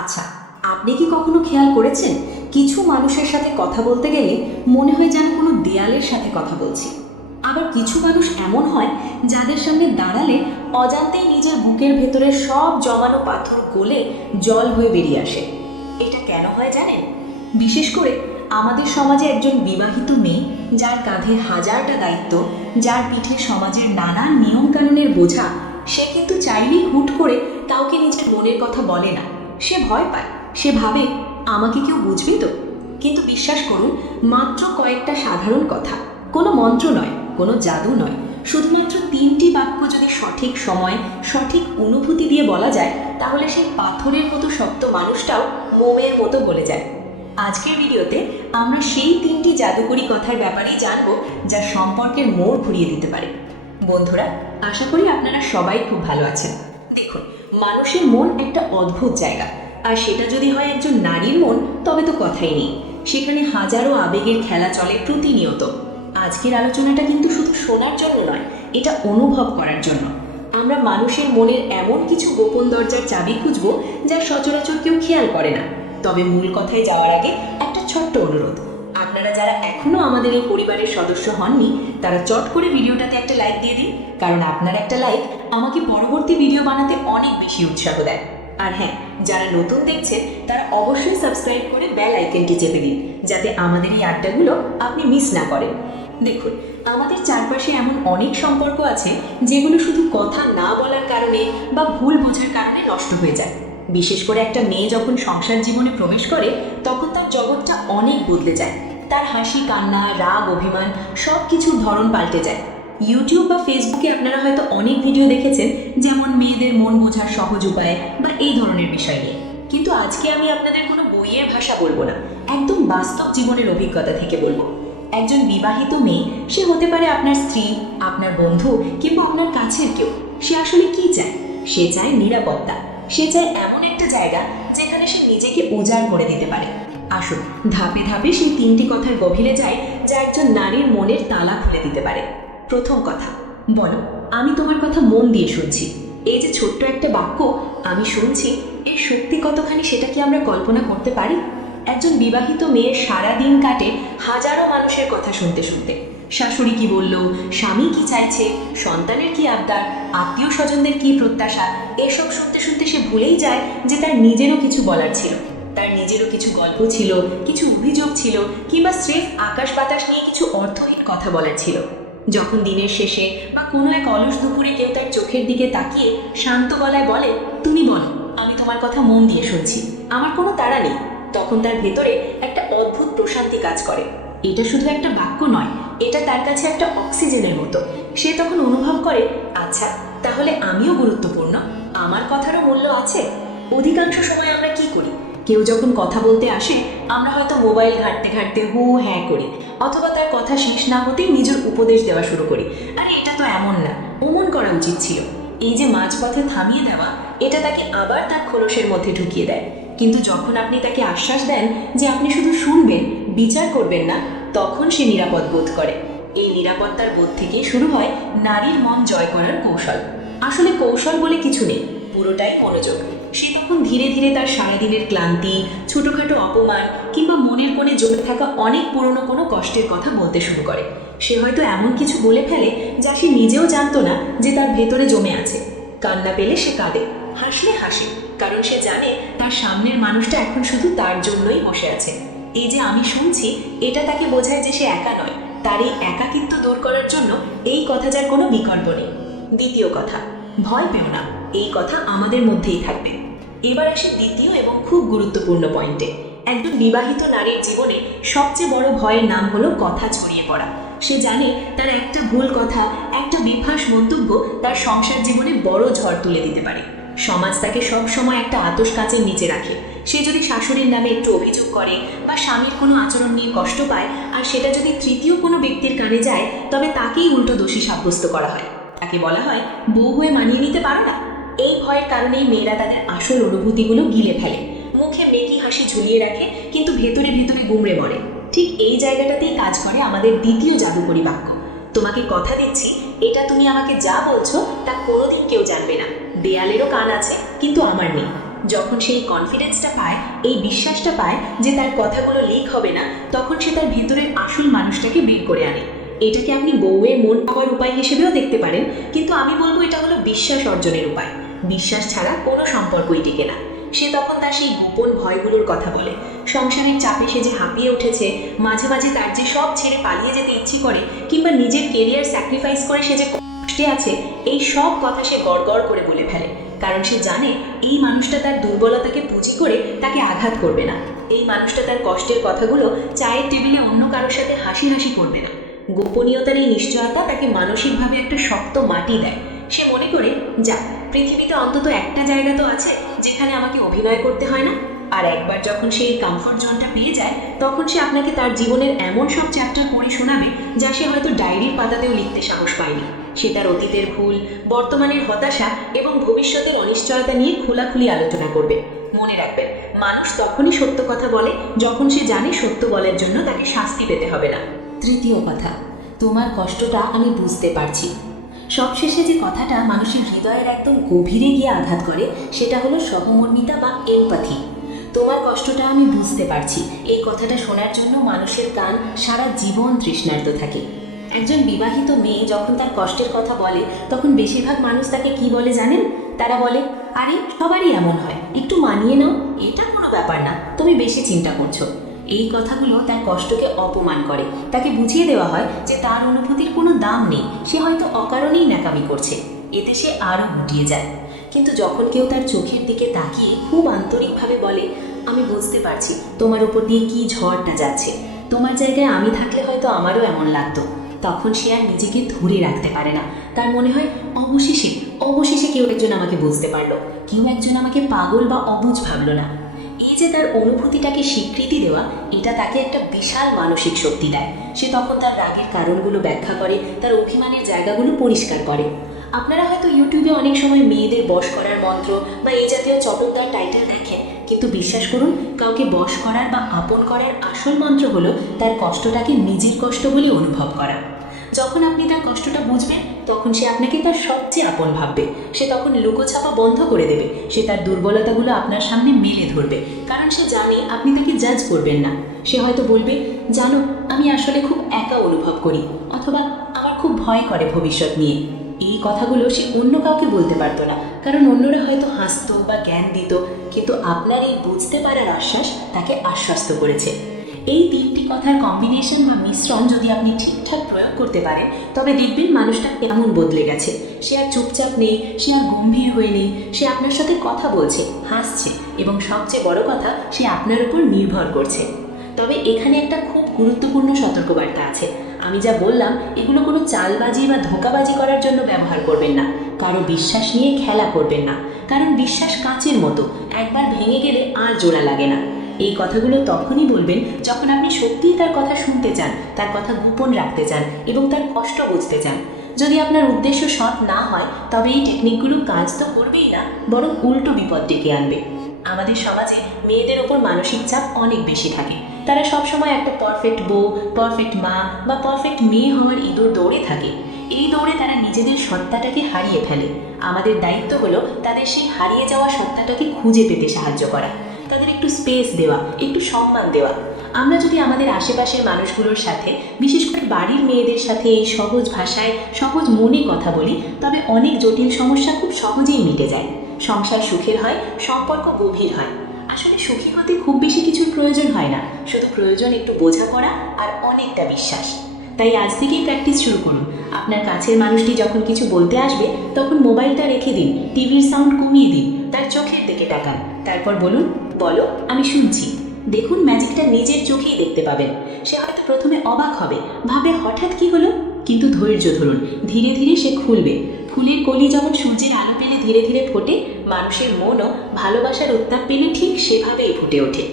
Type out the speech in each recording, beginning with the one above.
আচ্ছা, আপনি কি কখনো খেয়াল করেছেন কিছু মানুষের সাথে কথা বলতে গেলে মনে হয় যেন কোনো দেয়ালের সাথে কথা বলছি। আবার কিছু মানুষ এমন হয় যাদের সামনে দাঁড়ালে অজান্তেই নিজের বুকের ভেতরে সব জমানো পাথর গলে জল হয়ে বেরিয়ে আসে। এটা কেন হয় জানেন? বিশেষ করে আমাদের সমাজে একজন বিবাহিত মেয়ে, যার কাঁধে হাজারটা দায়িত্ব, যার পিঠে সমাজের নানান নিয়মকানুনের বোঝা, সে কিন্তু চাইলেই হুট করে কাউকে নিজের মনের কথা বলে না। সে ভয় পায়, সে ভাবে আমাকে কেউ বুঝবে তো। কিন্তু বিশ্বাস করুন, মাত্র কয়েকটা সাধারণ কথা, কোনো মন্ত্র নয়, কোনো জাদু নয়, শুধুমাত্র 3টি বাক্য যদি সঠিক সময় সঠিক অনুভূতি দিয়ে বলা যায়, তাহলে সেই পাথরের মতো শক্ত মানুষটাও মোমের মতো গলে যায়। আজকের ভিডিওতে আমরা সেই 3টি জাদুকরী কথার ব্যাপারেই জানবো, যা সম্পর্কের মোড় ঘুরিয়ে দিতে পারে। বন্ধুরা, আশা করি আপনারা সবাই খুব ভালো আছেন। দেখুন, মানুষের মন একটা অদ্ভুত জায়গা, আর সেটা যদি হয় একজন নারীর মন, তবে তো কথাই নেই। সেখানে হাজারো আবেগের খেলা চলে প্রতিনিয়ত। আজকের আলোচনাটা কিন্তু শুধু শোনার জন্য নয়, এটা অনুভব করার জন্য। আমরা মানুষের মনের এমন কিছু গোপন দরজার চাবি খুঁজবো, যা সচরাচর কেউ খেয়াল করে না। তবে মূল কথায় যাওয়ার আগে একটা ছোট্ট অনুরোধ, আপনারা যারা এখনো আমাদের এই পরিবারের সদস্য হননি, তারা চট করে ভিডিওটাতে একটা লাইক দিয়ে দিন, কারণ আপনার একটা লাইক আমাকে পরবর্তী ভিডিও বানাতে অনেক বেশি উৎসাহ দেয়। আর হ্যাঁ, যারা নতুন দেখছেন তারা অবশ্যই সাবস্ক্রাইব করে বেল আইকনটি চেপে দিন, যাতে আমাদের এই আড্ডাগুলো আপনি মিস না করেন। দেখুন, আমাদের চারপাশে এমন অনেক সম্পর্ক আছে যেগুলো শুধু কথা না বলার কারণে বা ভুল বোঝার কারণে নষ্ট হয়ে যায়। বিশেষ করে একটা মেয়ে যখন সংসার জীবনে প্রবেশ করে, তখন তার জগৎটা অনেক বদলে যায়। তার হাসি, কান্না, রাগ, অভিমান সব কিছুর ধরন পাল্টে যায়। ইউটিউব বা ফেসবুকে আপনারা হয়তো অনেক ভিডিও দেখেছেন, যেমন মেয়েদের মন বোঝার সহজ উপায় বা এই ধরনের বিষয় নিয়ে। কিন্তু আজকে আমি আপনাদের কোনো বইয়ের ভাষা বলবো না, একদম বাস্তব জীবনের অভিজ্ঞতা থেকে বলবো। একজন বিবাহিত মেয়ে, সে হতে পারে আপনার স্ত্রী, আপনার বন্ধু, কিংবা আপনার কাছের কেউ। সে আসলে কি চায়? সে চায় নিরাপত্তা। সে চায় এমন একটা জায়গা যেখানে সে নিজেকে উজাড় করে দিতে পারে। আসুন ধাপে ধাপে সেই 3টি কথার গভীরে যায়, যা একজন নারীর মনের তালা খুলে দিতে পারে। প্রথম কথা, বলো আমি তোমার কথা মন দিয়ে শুনছি। এই যে ছোট্ট একটা বাক্য, আমি শুনছি, এর শক্তি কতখানি সেটা কি আমরা কল্পনা করতে পারি? একজন বিবাহিত মেয়ের সারা দিন কাটে হাজারো মানুষের কথা শুনতে শুনতে। শাশুড়ি কি বলল, স্বামী কি চাইছে, সন্তানের কি আবদার, আত্মীয় স্বজনদের কি প্রত্যাশা, এসব শুনতে শুনতে সে ভুলেই যায় যে তার নিজেরও কিছু বলার ছিল। তার নিজেরও কিছু গল্প ছিল, কিছু অভিযোগ ছিল, কিংবা স্রেফ আকাশ বাতাস নিয়ে কিছু অর্থহীন কথা বলার ছিল। যখন দিনের শেষে বা কোনো এক অলস দুপুরে কেউ তার চোখের দিকে তাকিয়ে শান্ত গলায় বলে, তুমি বলো, আমি তোমার কথা মন দিয়ে শুনছি, আমার কোনো তাড়া নেই, তখন তার ভেতরে একটা অদ্ভুত প্রশান্তি কাজ করে। এটা শুধু একটা বাক্য নয়, এটা তার কাছে একটা অক্সিজেনের মতো। সে তখন অনুভব করে, আচ্ছা, তাহলে আমিও গুরুত্বপূর্ণ, আমার কথারও মূল্য আছে। অধিকাংশ সময় আমরা কি করি? কেউ যখন কথা বলতে আসে, আমরা হয়তো মোবাইল ঘাঁটতে ঘাঁটতে হু হ্যাঁ করি, অথবা তার কথা শেষ না হতেই নিজের উপদেশ দেওয়া শুরু করি, আরে এটা তো এমন না, অমন করা উচিত ছিল। এই যে মাঝপথে থামিয়ে দেওয়া, এটা তাকে আবার তার খোলসের মধ্যে ঢুকিয়ে দেয়। কিন্তু যখন আপনি তাকে আশ্বাস দেন যে আপনি শুধু শুনবেন, বিচার করবেন না, তখন সে নিরাপদ বোধ করে। এই নিরাপত্তার বোধ থেকেই শুরু হয় নারীর মন জয় করার কৌশল। আসলে কৌশল বলে কিছু নেই, পুরোটাই মনোযোগ। সে তখন ধীরে ধীরে তার সারাদিনের ক্লান্তি, ছোটখাটো অপমান, কিংবা মনের কোণে জমে থাকা অনেক পুরনো কোনো কষ্টের কথা বলতে শুরু করে। সে হয়তো এমন কিছু বলে ফেলে যা সে নিজেও জানতো না যে তার ভেতরে জমে আছে। কান্না পেলে সে কাঁদে, হাসলে হাসে, কারণ সে জানে তার সামনের মানুষটা এখন শুধু তার জন্যই বসে আছে। এই যে আমি শুনছি, এটা তাকে বোঝায় যে সে একা নয়। তার এই একাকিত্ব দূর করার জন্য এই কথা যার কোনো বিকল্প নেই। দ্বিতীয় কথা, ভয় পেও না, এই কথা আমাদের মধ্যেই থাকবে। এবার আসে দ্বিতীয় এবং খুব গুরুত্বপূর্ণ পয়েন্টে। একজন বিবাহিত নারীর জীবনে সবচেয়ে বড় ভয়ের নাম হলো কথা ছড়িয়ে পড়া। সে জানে তার একটা ভুল কথা, একটা বিফাস মন্তব্য তার সংসার জীবনে বড় ঝড় তুলে দিতে পারে। সমাজ তাকে সব সময় একটা আতশ কাচের নিচে রাখে। সে যদি শাশুড়ির নামে একটু অভিযোগ করে বা স্বামীর কোনো আচরণ নিয়ে কষ্ট পায়, আর সেটা যদি তৃতীয় কোনো ব্যক্তির কানে যায়, তবে তাকেই উল্টো দোষী সাব্যস্ত করা হয়। তাকে বলা হয় বউ হয়ে মানিয়ে নিতে পারো না। এই ভয়ের কারণেই মেয়েরা তাদের আসল অনুভূতিগুলো গিলে ফেলে, মুখে মেকি হাসি ঝুলিয়ে রাখে, কিন্তু ভেতরে ভেতরে গুমড়ে মরে। ঠিক এই জায়গাটাতেই কাজ করে আমাদের দ্বিতীয় জাদুকরী বাক্য। তোমাকে কথা দিচ্ছি, এটা তুমি আমাকে যা বলছো তা কোনোদিন কেউ জানবে না। দেয়ালেরও কান আছে, কিন্তু আমার নেই। যখন সে এই কনফিডেন্সটা পায়, এই বিশ্বাসটা পায় যে তার কথাগুলো লিক হবে না, তখন সে তার ভিতরের আসল মানুষটাকে বের করে আনে। এটাকে আপনি বউয়ের মন পাওয়ার উপায় হিসেবেও দেখতে পারেন, কিন্তু আমি বলবো এটা হলো বিশ্বাস অর্জনের উপায়। বিশ্বাস ছাড়া কোনো সম্পর্কই টিকে না। সে তখন তার সেই গোপন ভয়গুলোর কথা বলে, সংসারের চাপে সে যে হাঁপিয়ে উঠেছে, মাঝে মাঝে তার যে সব ছেড়ে পালিয়ে যেতে ইচ্ছে করে, কিংবা নিজের কেরিয়ার স্যাক্রিফাইস করে সে যে কষ্টে আছে, এই সব কথা সে গড়গড় করে বলে ফেলে। কারণ সে জানে এই মানুষটা তার দুর্বলতাকে পুঁজি করে তাকে আঘাত করবে না। এই মানুষটা তার কষ্টের কথাগুলো চায়ের টেবিলে অন্য কারোর সাথে হাসি হাসি করবে না। গোপনীয়তার এই নিশ্চয়তা তাকে মানসিকভাবে একটা শক্ত মাটি দেয়। সে মনে করে, যা, পৃথিবীতে অন্তত একটা জায়গা তো আছে যেখানে আমাকে অভিনয় করতে হয় না। আর একবার যখন সে এই কমফর্ট জোনটা পেয়ে যায়, তখন সে আপনাকে তার জীবনের এমন সব চ্যাপ্টার পড়ে শোনাবে যা সে হয়তো ডায়েরির পাতাতেও লিখতে সাহস পায়নি। সে তার অতীতের ভুল, বর্তমানের হতাশা এবং ভবিষ্যতের অনিশ্চয়তা নিয়ে খোলাখুলি আলোচনা করবে। মনে রাখবেন, মানুষ তখনই সত্য কথা বলে যখন সে জানে সত্য বলার জন্য তাকে শাস্তি পেতে হবে না। তৃতীয় কথা, তোমার কষ্টটা আমি বুঝতে পারছি। সবশেষে যে কথাটা মানুষের হৃদয়ের একদম গভীরে গিয়ে আঘাত করে, সেটা হলো সহমর্মিতা বা এমপ্যাথি। তোমার কষ্টটা আমি বুঝতে পারছি, এই কথাটা শোনার জন্য মানুষের কান সারা জীবন তৃষ্ণার্ত থাকে। একজন বিবাহিত মেয়ে যখন তার কষ্টের কথা বলে, তখন বেশিরভাগ মানুষ তাকে কি বলে জানেন? তারা বলে, আরে সবারই এমন হয়, একটু মানিয়ে নাও, এটা কোনো ব্যাপার না, তুমি বেশি চিন্তা করছো। এই কথাগুলো তার কষ্টকে অপমান করে। তাকে বুঝিয়ে দেওয়া হয় যে তার অনুভূতির কোনো দাম নেই, সে হয়তো অকারণেই ন্যাকামি করছে। এতে সে আরও গুটিয়ে যায়। কিন্তু যখন কেউ তার চোখের দিকে তাকিয়ে খুব আন্তরিকভাবে বলে, আমি বুঝতে পারছি তোমার উপর দিয়ে কী ঝড়টা যাচ্ছে, তোমার জায়গায় আমি থাকলে হয়তো আমারও এমন লাগতো, তখন সে আর নিজেকে ধরে রাখতে পারে না। তার মনে হয়, অবশেষে অবশেষে কেউ একজন আমাকে বুঝতে পারলো, কেউ একজন আমাকে পাগল বা অবুঝ ভাবলো না। এই যে তার অনুভূতিটাকে স্বীকৃতি দেওয়া, এটা তাকে একটা বিশাল মানসিক শক্তি দেয়। সে তখন তার রাগের কারণগুলো ব্যাখ্যা করে, তার অভিমানের জায়গাগুলো পরিষ্কার করে। আপনারা হয়তো ইউটিউবে অনেক সময় মেয়েদের বশ করার মন্ত্র বা এই জাতীয় চটকদার টাইটেল দেখেন, কিন্তু বিশ্বাস করুন, কাউকে বশ করার বা আপন করার আসল মন্ত্র হলো তার কষ্টটাকে নিজের কষ্ট বলে অনুভব করা। যখন আপনি তার কষ্টটা বুঝবেন, তখন সে আপনাকে তার সবচেয়ে আপন ভাববে। সে তখন লুকোছাপা বন্ধ করে দেবে, সে তার দুর্বলতাগুলো আপনার সামনে মেলে ধরবে, কারণ সে জানে আপনি তাকে জাজ করবেন না। সে হয়তো বলবে, জানো, আমি আসলে খুব একা অনুভব করি, অথবা আমার খুব ভয় করে ভবিষ্যৎ নিয়ে। এই কথাগুলো সে অন্য কাউকে বলতে পারতো না, কারণ অন্যরা হয়তো হাসতো বা জ্ঞান দিত, কিন্তু আপনার এই বুঝতে পারার আশ্বাস তাকে আশ্বস্ত করেছে। এই তিনটি কথার কম্বিনেশন বা মিশ্রণ যদি আপনি ঠিকঠাক প্রয়োগ করতে পারেন, তবে দেখবেন মানুষটা কেমন বদলে গেছে। সে আর চুপচাপ নেই, সে আর গম্ভীর হয়ে নেই, সে আপনার সাথে কথা বলছে, হাসছে, এবং সবচেয়ে বড় কথা, সে আপনার উপর নির্ভর করছে। তবে এখানে একটা খুব গুরুত্বপূর্ণ সতর্কবার্তা আছে। আমি যা বললাম, এগুলো কোনো চালবাজি বা ধোঁকাবাজি করার জন্য ব্যবহার করবেন না। কারো বিশ্বাস নিয়ে খেলা করবেন না, কারণ বিশ্বাস কাঁচের মতো, একবার ভেঙে গেলে আর জোড়া লাগে না। এই কথাগুলো তখনই বলবেন যখন আপনি সত্যিই তার কথা শুনতে চান, তার কথা গোপন রাখতে চান এবং তার কষ্ট বুঝতে চান। যদি আপনার উদ্দেশ্য সৎ না হয়, তবে এই টেকনিকগুলো কাজ তো করবেই না, বরং উল্টো বিপদ ডেকে আনবে। আমাদের সমাজে মেয়েদের ওপর মানসিক চাপ অনেক বেশি থাকে। তারা সবসময় একটা পারফেক্ট বউ, পারফেক্ট মা বা পারফেক্ট মেয়ে হওয়ার ইঁদুর দৌড়ে থাকে। এই দৌড়ে তারা নিজেদের সত্তাটাকে হারিয়ে ফেলে। আমাদের দায়িত্ব হলো তাদের সেই হারিয়ে যাওয়া সত্তাটাকে খুঁজে পেতে সাহায্য করা, তাদের একটু স্পেস দেওয়া, একটু সম্মান দেওয়া। আমরা যদি আমাদের আশেপাশের মানুষগুলোর সাথে, বিশেষ করে বাড়ির মেয়েদের সাথে এই সহজ ভাষায়, সহজ মনে কথা বলি, তবে অনেক জটিল সমস্যা খুব সহজেই মিটে যায়। সংসার সুখের হয়, সম্পর্ক গভীর হয়। আসলে সুখী হতে খুব বেশি কিছুর প্রয়োজন হয় না, শুধু প্রয়োজন একটু বোঝাপড়া আর অনেকটা বিশ্বাস। তাই আজ থেকেই প্র্যাকটিস শুরু করুন। আপনার কাছের মানুষটি যখন কিছু বলতে আসবে, তখন মোবাইলটা রেখে দিন, টিভির সাউন্ড কমিয়ে দিন, তার চোখের দিকে তাকান, তারপর বলুন, বলো, আমি শুনছি। দেখুন, ম্যাজিকটা নিজের চোখেই দেখতে পাবেন। সে হয়তো প্রথমে অবাক হবে, ভাবে হঠাৎ কি হলো, কিন্তু ধৈর্য ধরুন, ধীরে ধীরে সে খুলবে। ফুলের কলি যেমন সূর্যের আলো পেলে ধীরে ধীরে ফোটে, মানুষের মনও ভালোবাসার উত্তাপ পেলে ঠিক সেভাবেই ফুটে ওঠে।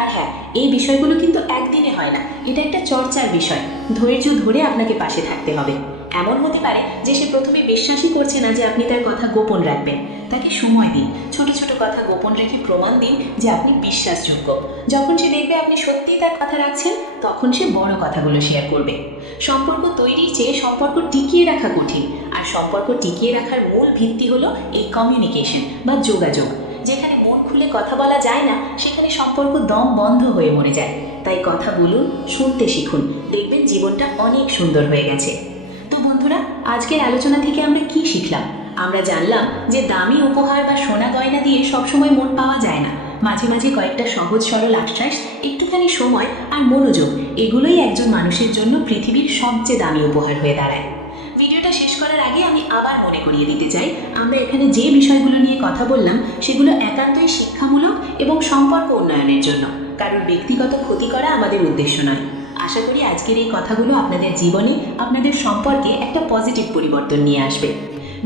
আর হ্যাঁ, এই বিষয়গুলো কিন্তু একদিনে হয় না, এটা একটা চর্চার বিষয়। ধৈর্য ধরে আপনাকে পাশে থাকতে হবে। এমন হতে পারে যে সে প্রথমে বিশ্বাসই করছে না যে আপনি তার কথা গোপন রাখবেন। তাকে সময় দিন, ছোট ছোট কথা গোপন রেখে প্রমাণ দিন যে আপনি বিশ্বাসযোগ্য। যখন সে দেখবে আপনি সত্যিই তার কথা রাখছেন, তখন সে বড় কথাগুলো শেয়ার করবে। সম্পর্ক তৈরির চেয়ে সম্পর্ক টিকিয়ে রাখা কঠিন, আর সম্পর্ক টিকিয়ে রাখার মূল ভিত্তি হলো এই কমিউনিকেশন বা যোগাযোগ। যেখানে মন খুলে খুলে কথা বলা যায় না সেখানে সম্পর্ক দম বন্ধ হয়ে মরে যায়। তাই কথা বলুন, শুনতে শিখুন, দেখবেন জীবনটা অনেক সুন্দর হয়ে গেছে। তো বন্ধুরা, আজকের আলোচনা থেকে আমরা কি শিখলাম? আমরা জানলাম যে দামি উপহার বা সোনা গয়না দিয়ে সবসময় মন পাওয়া যায় না। মাঝে মাঝে কয়েকটা সহজ সরল আশ্বাস, একটুখানি সময় আর মনোযোগ, এগুলোই একজন মানুষের জন্য পৃথিবীর সবচেয়ে দামি উপহার হয়ে দাঁড়ায়। ভিডিওটা শেষ করার আগে আমি আবার মনে করিয়ে দিতে চাই, আমরা এখানে যে বিষয়গুলো নিয়ে কথা বললাম সেগুলো একান্তই শিক্ষামূলক এবং সম্পর্ক উন্নয়নের জন্য। কারোর ব্যক্তিগত ক্ষতি করা আমাদের উদ্দেশ্য নয়। আশা করি আজকের এই কথাগুলো আপনাদের জীবনে, আপনাদের সম্পর্কে একটা পজিটিভ পরিবর্তন নিয়ে আসবে।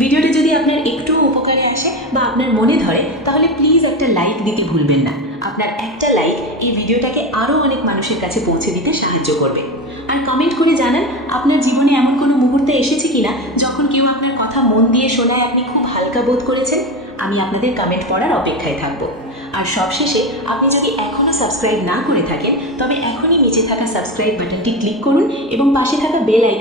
ভিডিওটা যদি আপনার একটু উপকারে আসে বা আপনার মনে ধরে, তাহলে প্লিজ একটা লাইক দিতে ভুলবেন না। আপনার একটা লাইক এই ভিডিওটাকে আরও অনেক মানুষের কাছে পৌঁছে দিতে সাহায্য করবে। আর কমেন্ট করে জানান আপনার জীবনে এমন কোনো মুহূর্তে এসেছে কিনা যখন কেউ আপনার কথা মন দিয়ে শোনায় আপনি খুব হালকা বোধ করেছেন। আমি আপনাদের কমেন্ট পড়ার অপেক্ষায় থাকবো। আর সবশেষে, আপনি যদি এখনও সাবস্ক্রাইব না করে থাকেন তবে এখনই নিচে থাকা সাবস্ক্রাইব বাটনটি ক্লিক করুন এবং পাশে থাকা বেল আইকন